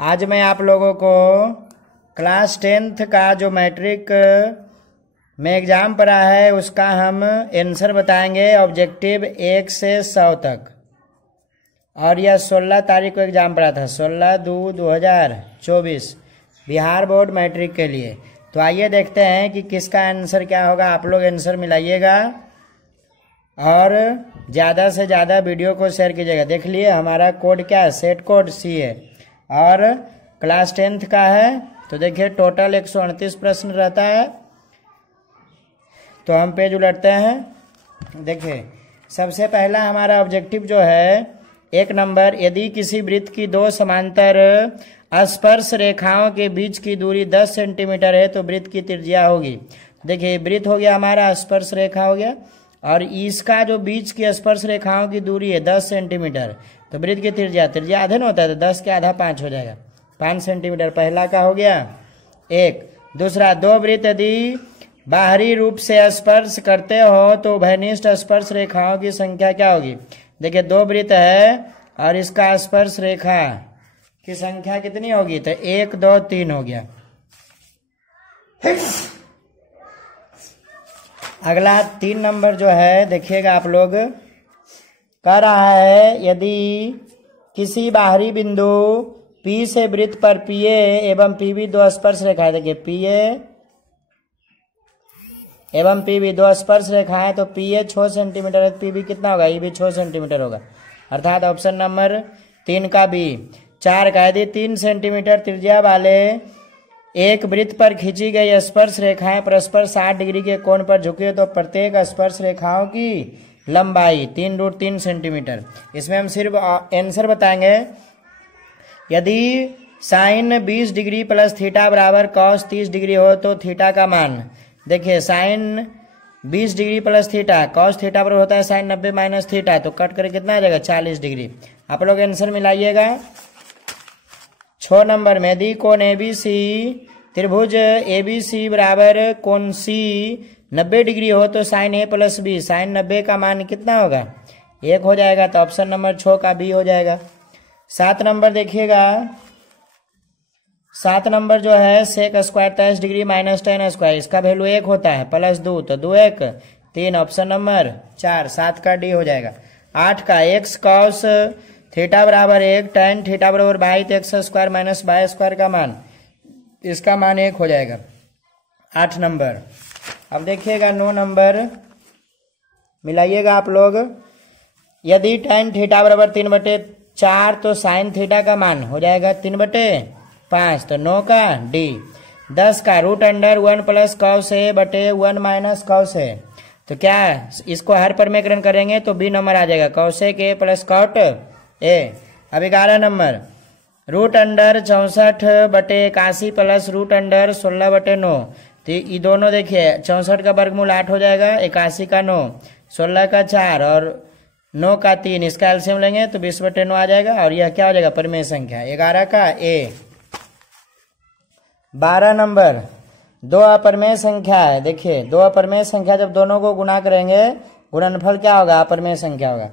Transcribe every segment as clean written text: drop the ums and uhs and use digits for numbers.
आज मैं आप लोगों को क्लास 10th का जो मैट्रिक में एग्ज़ाम पड़ा है उसका हम आंसर बताएंगे ऑब्जेक्टिव 1 से 100 तक। और यह 16 तारीख को एग्ज़ाम पड़ा था, 16/2/2024 बिहार बोर्ड मैट्रिक के लिए। तो आइए देखते हैं कि किसका आंसर क्या होगा। आप लोग आंसर मिलाइएगा और ज़्यादा से ज़्यादा वीडियो को शेयर कीजिएगा। देख लिए हमारा कोड क्या है, सेट कोड सी है और क्लास 10th का है। तो देखिए टोटल 138 प्रश्न रहता है। तो हम पेज उलटते हैं। देखिए सबसे पहला हमारा ऑब्जेक्टिव जो है 1 नंबर, यदि किसी वृत्त की 2 समांतर स्पर्श रेखाओं के बीच की दूरी 10 सेंटीमीटर है तो वृत्त की त्रिज्या होगी। देखिए वृत्त हो गया हमारा, स्पर्श रेखा हो गया और इसका जो बीच की स्पर्श रेखाओं की दूरी है 10 सेंटीमीटर। तो वृत्त की त्रिज्या आधे न होता है तो 10 के आधा 5 हो जाएगा, 5 सेंटीमीटर। पहला का हो गया 1। दूसरा, 2 वृत्त यदि बाहरी रूप से स्पर्श करते हो तो उभयनिष्ठ स्पर्श रेखाओं की संख्या क्या होगी। देखिए 2 वृत्त है और इसका स्पर्श रेखा की संख्या कितनी होगी, तो 1 2 3 हो गया। अगला 3 नंबर जो है देखिएगा आप लोग, कह रहा है यदि किसी बाहरी बिंदु P से वृत्त पर PA एवं PB 2 स्पर्श रेखाएं, देखिए PA एवं PB 2 स्पर्श रेखाएं, तो PA 6 सेंटीमीटर है, PB कितना होगा, ये भी 6 सेंटीमीटर होगा। अर्थात ऑप्शन नंबर 3 का B। 4 का, यदि 3 सेंटीमीटर त्रिज्या वाले एक वृत्त पर खींची गई स्पर्श रेखाएं परस्पर 60 डिग्री के कोण पर झुकी है तो प्रत्येक स्पर्श रेखाओं की लंबाई 3√3 सेंटीमीटर। इसमें हम सिर्फ आंसर बताएंगे। यदि साइन 20 डिग्री प्लस थीटा बराबर कॉस 30 डिग्री हो तो थीटा का मान, देखिए sine 20 degree plus theta, cos theta बराबर होता है साइन 90 माइनस थीटा, तो कट करके कितना आ जाएगा 40 डिग्री। आप लोग आंसर मिलाइएगा। 6 नंबर में, यदि कोण ABC त्रिभुज ABC बराबर कोण C 90 डिग्री हो तो sine A plus B, sine 90 का मान कितना होगा, 1 हो जाएगा। तो ऑप्शन नंबर 6 का B हो जाएगा। 7 नंबर देखिएगा, 7 नंबर जो है sec square 23 degree minus tan square, इसका वैल्यू 1 होता है, प्लस 2 तो 2 1 3, ऑप्शन नंबर 4, 7 का D हो जाएगा। 8 का, x कॉस थीटा बराबर 1 टेन थीटा बराबर 22 X square minus Y square का मान, इसका मान 1 हो जाएगा। 8 नंबर। अब देखिएगा 9 नंबर, मिलाइएगा आप लोग। यदि टेन थीटा बराबर 3/4 तो साइन थीटा का मान हो जाएगा 3/5, तो 9 का D। 10 का, √1 प्लस कॉस A बटे 1 माइनस कॉस A, तो क्या इसको हर पर में ग्रहण करेंगे तो B नंबर आ जाएगा, cos A plus cot A। अब 11 नंबर, √64 बटे 81 प्लस √16/9, तो ये दोनों देखिए 64 का वर्गमूल 8 हो जाएगा, 81 का 9, 16 का 4 और 9 का 3, इसका एलसीएम लेंगे तो 20/9 आ जाएगा और यह क्या हो जाएगा, परिमेय संख्या। 11 का A। 12 नंबर, 2 अपरिमेय संख्या है। देखिए 2 अपरिमेय संख्या जब दोनों को गुणा करेंगे गुणनफल क्या होगा, अपरिमेय संख्या होगा।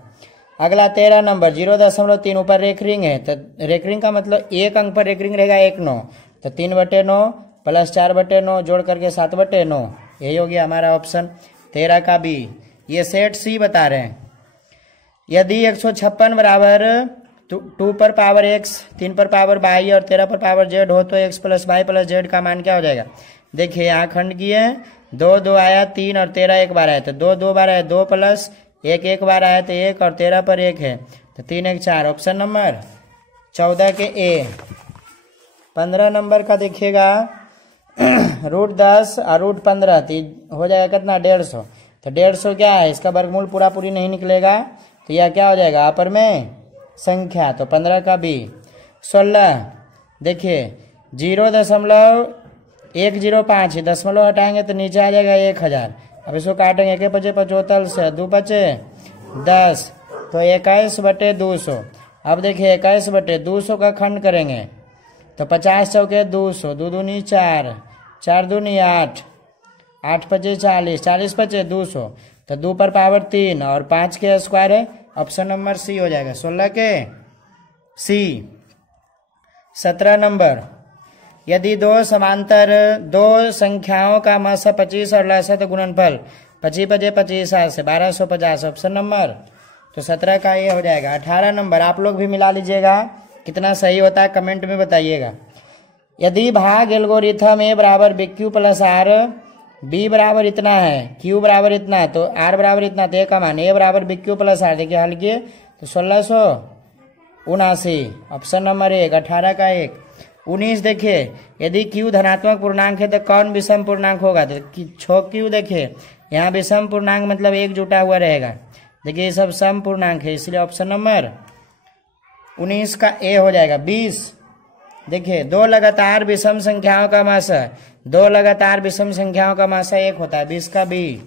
अगला 13 नंबर, 0.3 ऊपर रेखरिंग है, तो रेखरिंग का मतलब 1 अंक पर रेखरिंग रहेगा 1 9, तो 3/9 प्लस 4/9 जोड़ करके 7/9, यही हो गया हमारा ऑप्शन 13 का B। ये सेट C बता रहे हैं। यदि 156 बराबर 2 पर पावर x, 3 पर पावर y और 13 पर पावर z हो तो x plus y plus z का मान क्या हो जाएगा। देखिए यहाँ खंड किए, 2 2 आया, 3 और 13 एक बार आया, तो 2 2 बार आया, 2 प्लस 1 एक बार आया तो 1 और 13 पर 1 है, तो 3 1 4, ऑप्शन नंबर 14 के A। 15 नंबर का देखिएगा, √10 और √15 तो हो जाएगा कितना, 150, तो 150 क्या है, इसका वर्गमूल पूरा पूरी नहीं निकलेगा तो यह क्या हो जाएगा, अपरिमेय संख्या, तो 15 का B। 16 देखिए 0.105, दशमलव हटाएंगे तो नीचे आ जाएगा 1000। अब इसको काटेंगे, 1 पचे 75 से 2 पचे 10, तो 21/200। अब देखिए 21/200 का खंड करेंगे तो 50 चौके 200, 2 दूनी 4, 4 दूनी 8, 8 पचे 40, 40 पचे 200, तो 2 पर पावर 3 और 5 के स्क्वायर है, ऑप्शन नंबर C हो जाएगा, 16 के C। 17 नंबर, यदि दो समांतर दो संख्याओं का मस 25 और लस है तो गुणनफल 25 से 1250, ऑप्शन नंबर। तो 17 का ये हो जाएगा। 18 नंबर, आप लोग भी मिला लीजिएगा, कितना सही होता है कमेंट में बताइएगा। यदि भाग एल्गोरिथम ए बराबर B Q plus R, B बराबर इतना है, क्यू बराबर इतना, तो आर बराबर इतना, तो ए का मान ए बराबर बी क्यू प्लस आर, देखिए हल किए तो 1679, ऑप्शन नंबर 1। 18 का 1। 19 देखिए, यदि क्यू धनात्मक पूर्णांक है तो कौन विषम पूर्णांक होगा, तो क्यू देखिए यहाँ विषम पूर्णांक मतलब एक जुटा हुआ रहेगा, देखिए ये सब सम पूर्णांक है, इसलिए ऑप्शन नंबर 19 का ए हो जाएगा। 20 देखिए, दो लगातार विषम संख्याओं का मासा, दो लगातार विषम संख्याओं का मासा 1 होता है, 20 का बी।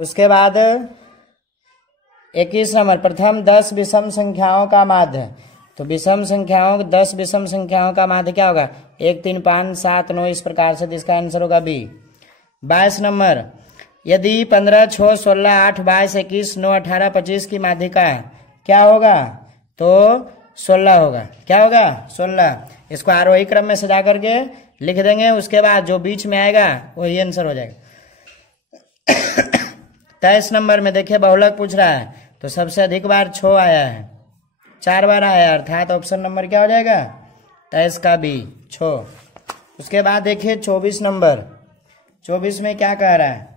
उसके बाद 21 नंबर, प्रथम 10 विषम संख्याओं का माध्य, तो विषम संख्याओं 10 विषम संख्याओं का माध्य क्या होगा, 1 3 5 7 9, इस प्रकार से, तो इसका आंसर होगा बी। 22 नंबर, यदि 15 6 16 8 22 21 9 18 25 की माध्यिका क्या होगा, तो 16 होगा। क्या होगा, 16। इसको आरोही क्रम में सजा करके लिख देंगे, उसके बाद जो बीच में आएगा वही आंसर हो जाएगा। 23 नंबर में देखिए बहुलक पूछ रहा है, तो सबसे अधिक बार 6 आया है, 4 बार आया, अर्थात ऑप्शन नंबर क्या हो जाएगा, 23 का बी, 6। उसके बाद देखिए 24 नंबर, 24 में क्या कह रहा है,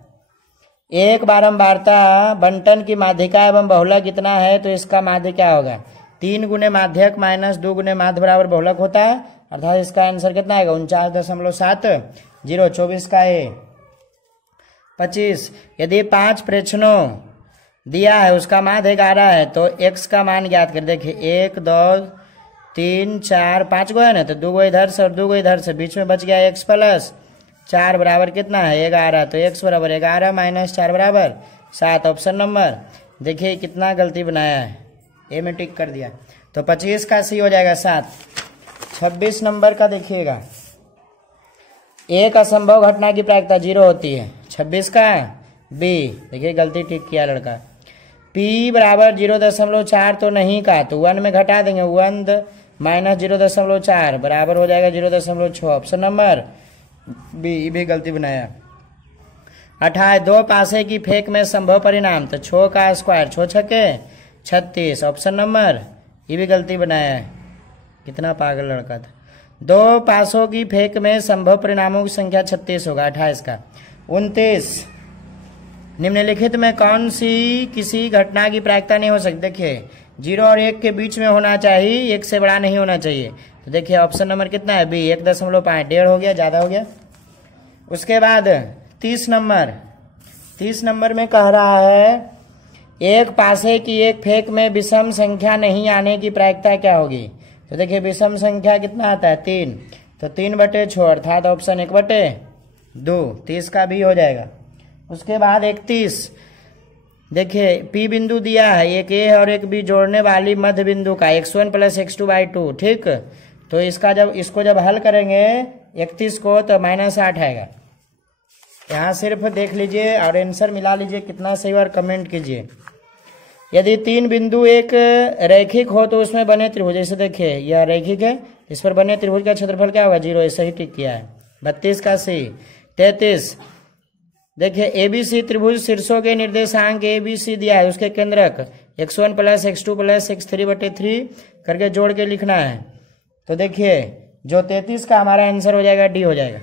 एक बारंबारता बंटन की माध्यिका एवं बहुलक कितना है, तो इसका माध्य क्या होगा, 3 गुने माध्यक माइनस 2 गुने माध्य बराबर बहुलक होता है, अर्थात इसका आंसर कितना आएगा, 49.70। 24 का ए। 25, यदि 5 प्रेक्षणों दिया है, उसका माध्य 11 है, तो x का मान ज्ञात कर। देखिए 1 2 3 4 5 गो है ना, तो 2 गो इधर से और 2 गो इधर से, बीच में बच गया x प्लस 4 बराबर कितना है, 11, तो x बराबर 11 माइनस 4 बराबर 7, ऑप्शन नंबर। देखिए कितना गलती बनाया है, ए में टिक कर दिया, तो 25 का सी हो जाएगा 7। 26 नंबर का देखिएगा, एक असंभव घटना की प्रायिकता 0 होती है, 26 का बी। देखिए गलती टिक किया लड़का। p बराबर 0.4 तो नहीं का, तो 1 में घटा देंगे, 1 माइनस 0.4 बराबर हो जाएगा 0.6, ऑप्शन नंबर बी भी गलती बनाया। 28, दो पासे की फेंक में संभव परिणाम, तो 6 का स्क्वायर, 6 छक्के 36, ऑप्शन नंबर, ये भी गलती बनाया है, कितना पागल लड़का था। दो पासों की फेंक में संभव परिणामों की संख्या 36 होगा, 28 का। 29, निम्नलिखित में कौन सी किसी घटना की प्रायिकता नहीं हो सकती, देखिए 0 और 1 के बीच में होना चाहिए, 1 से बड़ा नहीं होना चाहिए, तो देखिए ऑप्शन नंबर कितना है बी, 1.5, 1.5 हो गया, ज्यादा हो गया। उसके बाद 30 नंबर, 30 नंबर में कह रहा है, एक पासे की एक फेंक में विषम संख्या नहीं आने की प्रायिकता क्या होगी, तो देखिए विषम संख्या कितना आता है 3, तो 3/6, अर्थात ऑप्शन 1/2, 30 का भी हो जाएगा। उसके बाद 31, देखिए P बिंदु दिया है, एक ए और एक बी जोड़ने वाली मध्य बिंदु का x1 प्लस x2/2, ठीक, तो इसको जब हल करेंगे 31 को, तो -8 आएगा। यहाँ सिर्फ देख लीजिए और आंसर मिला लीजिए कितना सही और कमेंट कीजिए। यदि 3 बिंदु एक रैखिक हो तो उसमें बने त्रिभुज, जैसे देखिए यह रैखिक है, इस पर बने त्रिभुज का क्षेत्रफल क्या होगा, 0, ऐसे ही टिक किया है। 32 का सी। 33, देखिए ABC त्रिभुज शीर्षों के निर्देशांक ABC दिया है, उसके केंद्रक x1 plus x2 plus x3/3 करके जोड़ के लिखना है, तो देखिए जो 33 का हमारा आंसर हो जाएगा डी हो जाएगा।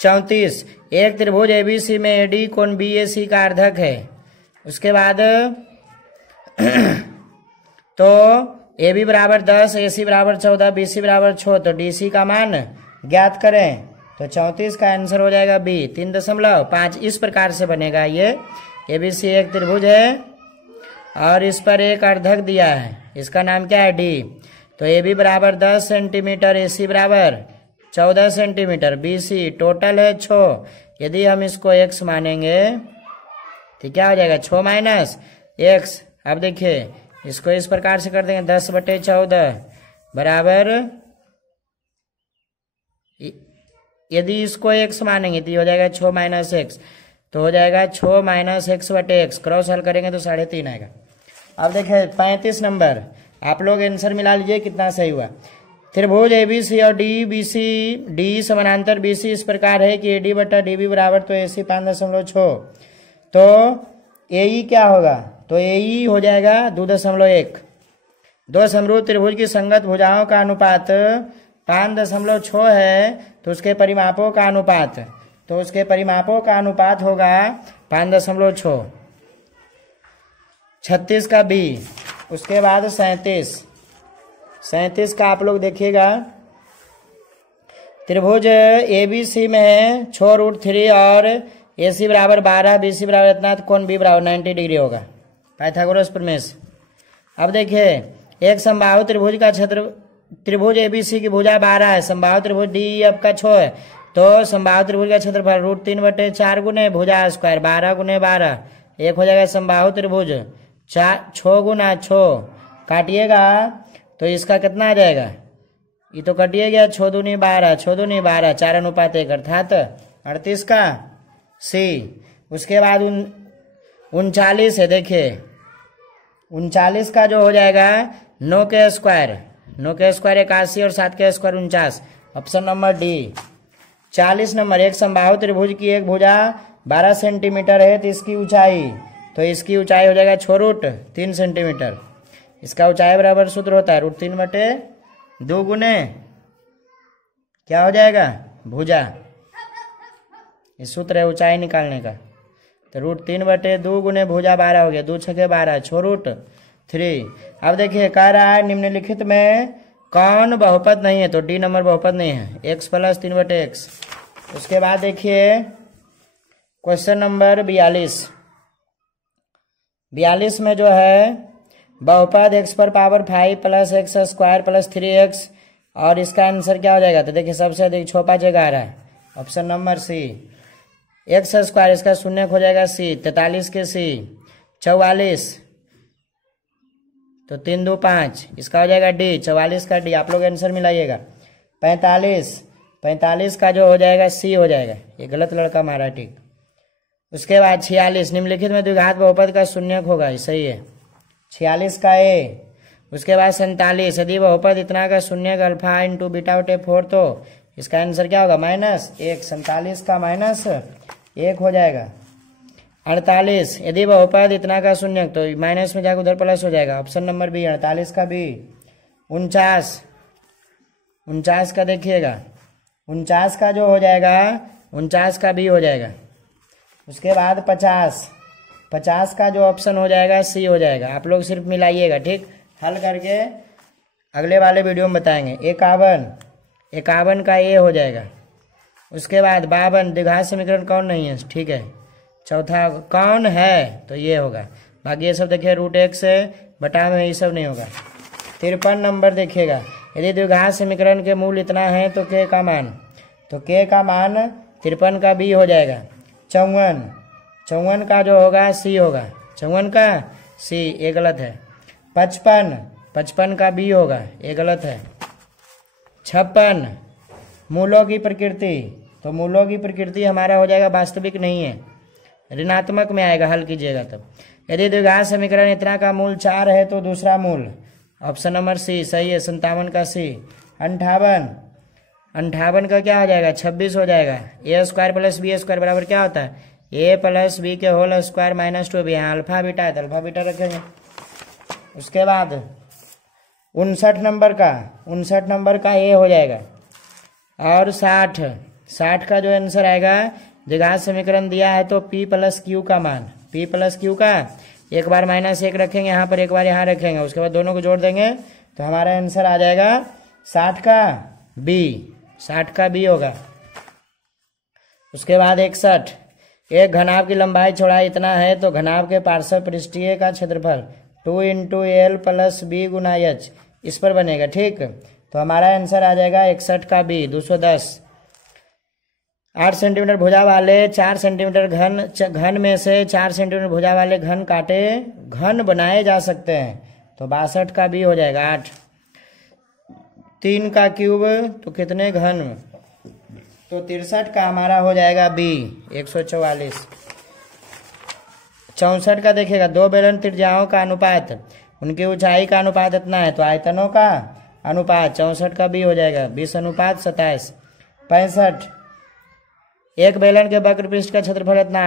34, एक त्रिभुज ABC में AD कोण BAC का अर्धक है, उसके बाद तो AB बराबर 10, AC बराबर 14, BC बराबर 6, तो DC का मान ज्ञात करें, तो 34 का आंसर हो जाएगा बी, 3.5। इस प्रकार से बनेगा ये। ABC एक त्रिभुज है और इस पर एक अर्धक दिया है, इसका नाम क्या है डी, तो AB बराबर 10 सेंटीमीटर, AC बराबर 14 सेंटीमीटर, BC टोटल है 6, यदि हम इसको x मानेंगे तो क्या हो जाएगा 6 माइनस x। अब देखिए इसको इस प्रकार से कर देंगे, 10/14 बराबर, यदि इसको x मानेंगे तो हो जाएगा 6 माइनस x, तो हो जाएगा 6 माइनस x/x, क्रॉस हल करेंगे तो 3.5 आएगा। अब देखिए 35 नंबर, आप लोग आंसर मिला लीजिए कितना सही हुआ। त्रिभुज ABC और डी समानांतर BC इस प्रकार है कि AD बटा DB बराबर तो AC 5.6, तो AE क्या होगा, तो AE हो जाएगा 2.1। दो समरूप त्रिभुज की संगत भुजाओं का अनुपात 5.6 है, तो उसके परिमापों का अनुपात, तो उसके परिमापों का अनुपात होगा 5.6। 36 का B, उसके बाद 37 का आप लोग देखिएगा। त्रिभुज ABC में है 6√3 और AC बराबर 12, BC बराबर इतना, तो कोण B बराबर 90 डिग्री होगा, पाइथागोरस प्रमेय। अब देखिए एक समबाहु त्रिभुज का क्षेत्र, त्रिभुज ABC की भुजा 12 है, समबाहु त्रिभुज DEF का 6 है, तो समबाहु त्रिभुज का क्षेत्रफल √3/4 गुने भुजा स्क्वायर 12 गुने 12, एक हो जाएगा समबाहु त्रिभुज 6 गुना 6, काटिएगा तो इसका कितना आ जाएगा, ये तो कटिए गया 6 दूनी 12, 6 दूनी 12, 4:1 अर्थात 38 का C। उसके बाद 39 है, देखिए 39 का जो हो जाएगा 9 के स्क्वायर 81 और 7 के square 49, option number D। 40 number, एक समबाहु त्रिभुज की एक भुजा 12 सेंटीमीटर है, तो इसकी ऊंचाई, तो इसकी ऊंचाई हो जाएगा 6√3 सेंटीमीटर। इसका ऊंचाई बराबर सूत्र होता है √3/2 गुने क्या हो जाएगा, भुजा, ये सूत्र है ऊंचाई निकालने का, तो √3/2 गुने भुजा 12 हो गया, 2 छके 12, 6√3। अब देखिए कह रहा है निम्नलिखित में कौन बहुपद नहीं है, तो D नंबर बहुपद नहीं है, x + 3/x। उसके बाद देखिए क्वेश्चन नंबर 42 में जो है बहुपद x पर पावर 5 + x² + 3x, और इसका आंसर क्या हो जाएगा, तो देखिए सबसे अधिक छोपा जगह आ रहा है, ऑप्शन नंबर C। x² इसका शून्य हो जाएगा C, 43 के C, 44, तो 3 2 5, इसका हो जाएगा D, 44 का D, आप लोग आंसर मिलाइएगा। 45 का जो हो जाएगा C हो जाएगा, ये गलत लड़का मारा, ठीक। उसके बाद 46, निम्नलिखित में द्विघात बहुपद का शून्यक होगा, सही है, 46 का A। उसके बाद 47, यदि बहुपद इतना का शून्यक अल्फा × β/4, तो इसका आंसर क्या होगा, -1, 47 का -1 हो जाएगा। 48, यदि बहुपद इतना का शून्यक, तो माइनस में जाकर उधर प्लस हो जाएगा, ऑप्शन नंबर B, 48 का B। 49 का देखिएगा, 49 का जो हो जाएगा 49 का B हो जाएगा। उसके बाद 50 का जो ऑप्शन हो जाएगा C हो जाएगा, आप लोग सिर्फ मिलाइएगा, ठीक। हल करके अगले वाले वीडियो में बताएंगे। 51 का A हो जाएगा। उसके बाद 52, द्विघात समीकरण कौन नहीं है, ठीक है। चौथा कौन है, तो ये होगा, बाकी ये सब देखिए √x बटा में ये सब नहीं होगा। 53 नंबर देखिएगा, यदि द्विघात समीकरण के मूल इतना है तो k का मान, तो k का मान 53 का B हो जाएगा। 54 का जो होगा C होगा, 54 का C, ये गलत है। 55 का B होगा, ये गलत है। 56 मूलों की प्रकृति, तो मूलों की प्रकृति हमारा हो जाएगा वास्तविक नहीं है, ऋणात्मक में आएगा, हल कीजिएगा तब। यदि द्विघात समीकरण इतना का मूल 4 है तो दूसरा मूल, ऑप्शन नंबर C सही है, 57 का C। 58 का क्या हो जाएगा, 26 हो जाएगा। A² + B² बराबर क्या होता है, A + B के होल स्क्वायर -2B, यहाँ अल्फा बीटा है तो अल्फा बीटा रखेंगे। उसके बाद 59 नंबर का A हो जाएगा। और 60 का जो आंसर आएगा, द्विघात समीकरण दिया है तो P + Q का मान, P + Q का एक बार -1 रखेंगे यहाँ पर, एक बार यहाँ रखेंगे, उसके बाद दोनों को जोड़ देंगे तो हमारा आंसर आ जाएगा 60 का B होगा। उसके बाद 61, एक घनाभ की लंबाई चौड़ाई इतना है तो घनाभ के पार्श्व पृष्ठीय का क्षेत्रफल 2 × L + B × H इस पर बनेगा, ठीक। तो हमारा आंसर आ जाएगा 61 का B, 210। 8 सेंटीमीटर भुजा वाले 4 सेंटीमीटर घन में से 4 सेंटीमीटर भुजा वाले घन काटे घन बनाए जा सकते हैं, तो 62 का B हो जाएगा। 8 3 का क्यूब, तो कितने घन, तो 63 का हमारा हो जाएगा B, 144। 64 का देखिएगा, दो बेलन त्रिज्याओं का अनुपात उनकी ऊंचाई का अनुपात इतना है, तो आयतनों का अनुपात 64 का बी हो जाएगा, 20:27, 65। एक बेलन के वक्र पृष्ठ का क्षेत्रफल इतना,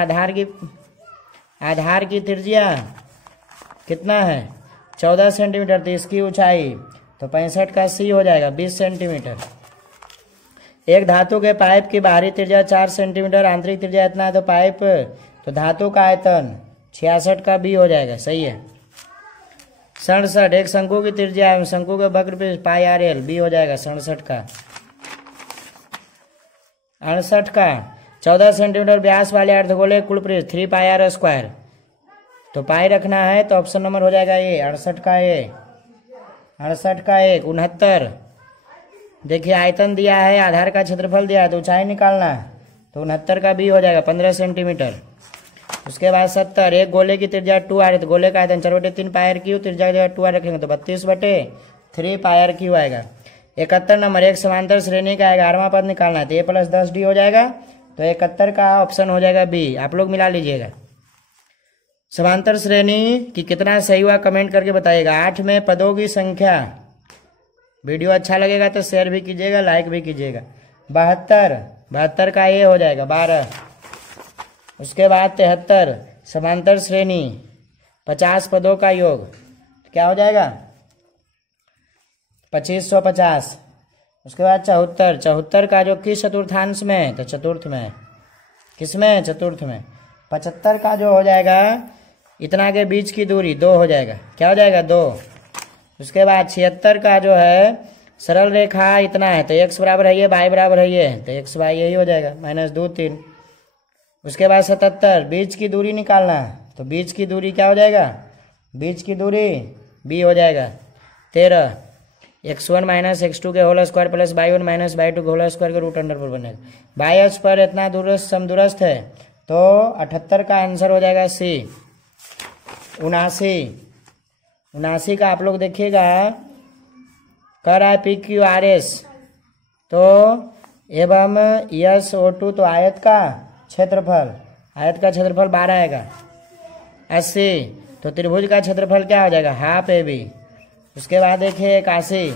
आधार की त्रिज्या कितना है 14 सेंटीमीटर, तो इसकी ऊंचाई तो 65 का सी हो जाएगा 20 सेंटीमीटर। एक धातु के पाइप की बाहरी त्रिज्या 4 सेंटीमीटर, आंतरिक त्रिज्या इतना है, तो पाइप तो धातु का आयतन 66 का बी हो जाएगा, सही है। 67 एक शंकु की त्रिज्या, शंकु के वक्र पृष्ठ पाई आर एल, बी हो जाएगा 67 का। 68 का 14 सेंटीमीटर व्यास वाले अर्धगोले कुल पृष्ठ 3 पाई आर स्क्वायर, तो पाई रखना है तो ऑप्शन नंबर हो जाएगा ए 68 का ए। 68 का 1 69। देखिए आयतन दिया है, आधार का क्षेत्रफल दिया है, तो ऊंचाई निकालना है, तो 69 का बी हो जाएगा 15 सेंटीमीटर। उसके बाद 70 एक गोले की त्रिज्या 2 आर, तो गोले का आयतन 4/3 पाई आर क्यू, त्रिज्या की जगह 2 आर रखेंगे तो 32/3 पाई आर क्यू आएगा। 71 नंबर एक समांतर श्रेणी का 11वां पद निकालना है, तो ए प्लस 10 डी हो जाएगा, तो 71 का ऑप्शन हो जाएगा बी। आप लोग मिला लीजिएगा। समांतर श्रेणी की कितना सही हुआ कमेंट करके बताइएगा। 8 में पदों की संख्या। वीडियो अच्छा लगेगा तो शेयर भी कीजिएगा, लाइक भी कीजिएगा। 72 का ए हो जाएगा 12। उसके बाद 73 समांतर श्रेणी 50 पदों का योग, क्या हो जाएगा 2550। उसके बाद 74 का जो किस चतुर्थांश में है, तो चतुर्थ में है। किस में? चतुर्थ में। 75 का जो हो जाएगा इतना के बीच की दूरी 2 हो जाएगा, क्या हो जाएगा 2। उसके बाद 76 का जो है सरल रेखा इतना है, तो x बराबर है ये, y बराबर है ये, तो x y यही हो जाएगा -2 3। उसके बाद 77 बीच की दूरी निकालना है, तो बीच की दूरी क्या हो जाएगा, बीच की दूरी b हो जाएगा 13। x1 - x2 के whole square plus y1 - y2 के होल स्क्वायर के रूट अंडर पर बनेगा। बाई अक्ष पर इतना दूरस्थ समदूरस्थ है, तो 78 का आंसर हो जाएगा सी। 79 का आप लोग देखिएगा कर रहा है PQRS, तो एवं SO2, तो आयत का क्षेत्रफल 12 आएगा। 80 तो त्रिभुज का क्षेत्रफल क्या हो जाएगा हाफ AB। उसके बाद देखिए 81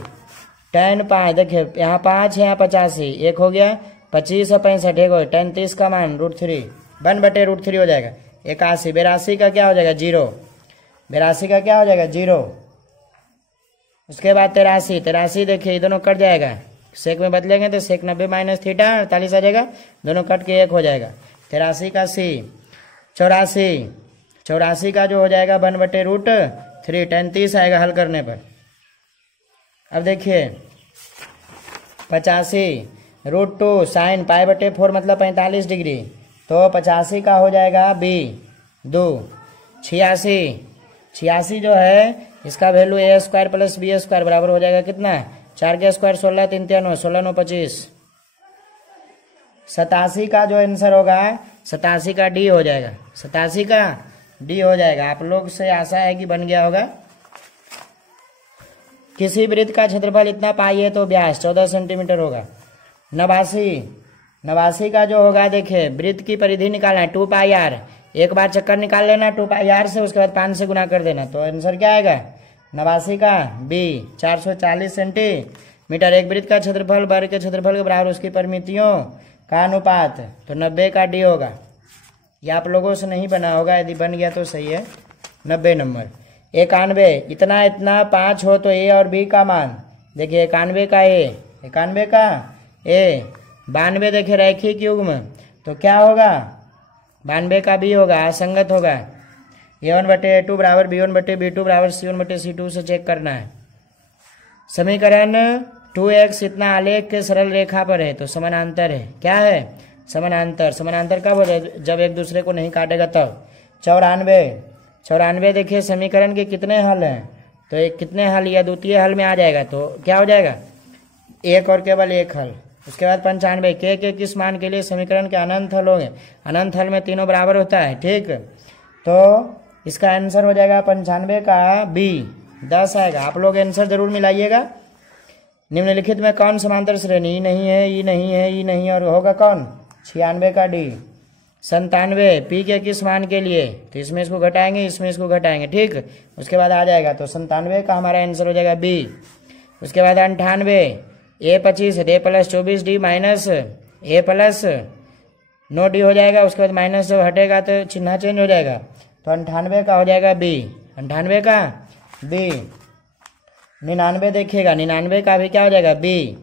tan 5, देखिए यहाँ 5 है, यहाँ 85, एक हो गया 25 और 65 एक हो गया, tan 30 का मान √3 1/√3 हो जाएगा। 81 82 का क्या हो जाएगा 0, 82 का क्या हो जाएगा 0। उसके बाद 83 देखिए ये दोनों कट जाएगा, सेक में बदलेंगे तो सेक 90 - θ 48 आ जाएगा, दोनों कट के 1 हो जाएगा। 83 का सी। 84 का जो हो जाएगा 1/√3 tan 30 आएगा हल करने पर। अब देखिए 85 √2 sin π/4 मतलब 45 डिग्री, तो 85 का हो जाएगा बी 2। 86 जो है इसका वैल्यू a² + b² बराबर हो जाएगा कितना 4 के स्क्वायर 16 3 9 16 9 25। 87 का जो आंसर होगा 87 का डी हो जाएगा, 87 का डी हो जाएगा। आप लोग से आशा है कि बन गया होगा। किसी वृत्त का क्षेत्रफल इतना पाई है तो व्यास 14 सेंटीमीटर होगा। 89 का जो होगा देखिए वृत्त की परिधि निकालना है 2 पाई आर, एक बार चक्कर निकाल लेना 2 पाई आर से, उसके बाद 5 से गुना कर देना, तो आंसर क्या आएगा 89 का बी 440 सेंटीमीटर। एक वृत्त का क्षेत्रफल वर्ग के क्षेत्रफल के बराबर उसकी परिमितियों का अनुपात, तो 90 का डी होगा। ये आप लोगों से नहीं बना होगा, यदि बन गया तो सही है। 90 नंबर। 91 इतना 5 हो तो ए और बी का मान देखिए 91 का ए, 91 का ए। 92 देखिए रैखिक युग्म, तो क्या होगा 92 का बी होगा, असंगत होगा। a1/a2 बराबर b1/b2 बराबर c1/c2 से चेक करना है। समीकरण 2x इतना आलेख के सरल रेखा पर है, तो समानांतर है, क्या है समानांतर कब हो जाए जब एक दूसरे को नहीं काटेगा तब। 94 देखिए समीकरण के कितने हल हैं, तो एक कितने हल या द्वितीय हल में आ जाएगा, तो क्या हो जाएगा एक और केवल एक हल। उसके बाद 95 के किस मान के लिए समीकरण के अनंत हल होंगे, अनंत हल में तीनों बराबर होता है, ठीक। तो इसका आंसर हो जाएगा 95 का बी 10 आएगा। आप लोग आंसर जरूर मिलाइएगा। निम्नलिखित में कौन समांतर श्रेणी ई नहीं है, ई नहीं है, ई नहीं, और होगा कौन 96 का डी। 97 पी के किस मान के लिए, तो इसमें इसको घटाएंगे, इसमें इसको घटाएंगे, ठीक। उसके बाद आ जाएगा, तो 97 का हमारा आंसर हो जाएगा बी। उसके बाद 98 ए 25 ए प्लस 24 डी माइनस ए प्लस 9 डी हो जाएगा। उसके बाद माइनस जब हटेगा तो चिन्ह चेंज हो जाएगा, तो 98 का हो जाएगा बी, 98 का बी। 99 देखिएगा, 99 का भी क्या हो जाएगा बी।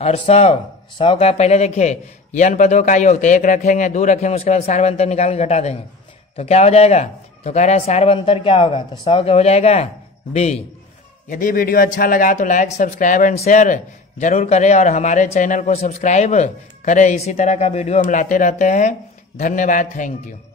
और 100 का पहले देखिए n पदों का योग, तो 1 रखेंगे 2 रखेंगे, उसके बाद सार्वंतर निकाल के घटा देंगे, तो क्या हो जाएगा, तो कह रहा है सार्वंतर क्या होगा, तो 100 क्या हो जाएगा बी। यदि वीडियो अच्छा लगा तो लाइक सब्सक्राइब एंड शेयर जरूर करें और हमारे चैनल को सब्सक्राइब करें। इसी तरह का वीडियो हम लाते रहते हैं। धन्यवाद, थैंक यू।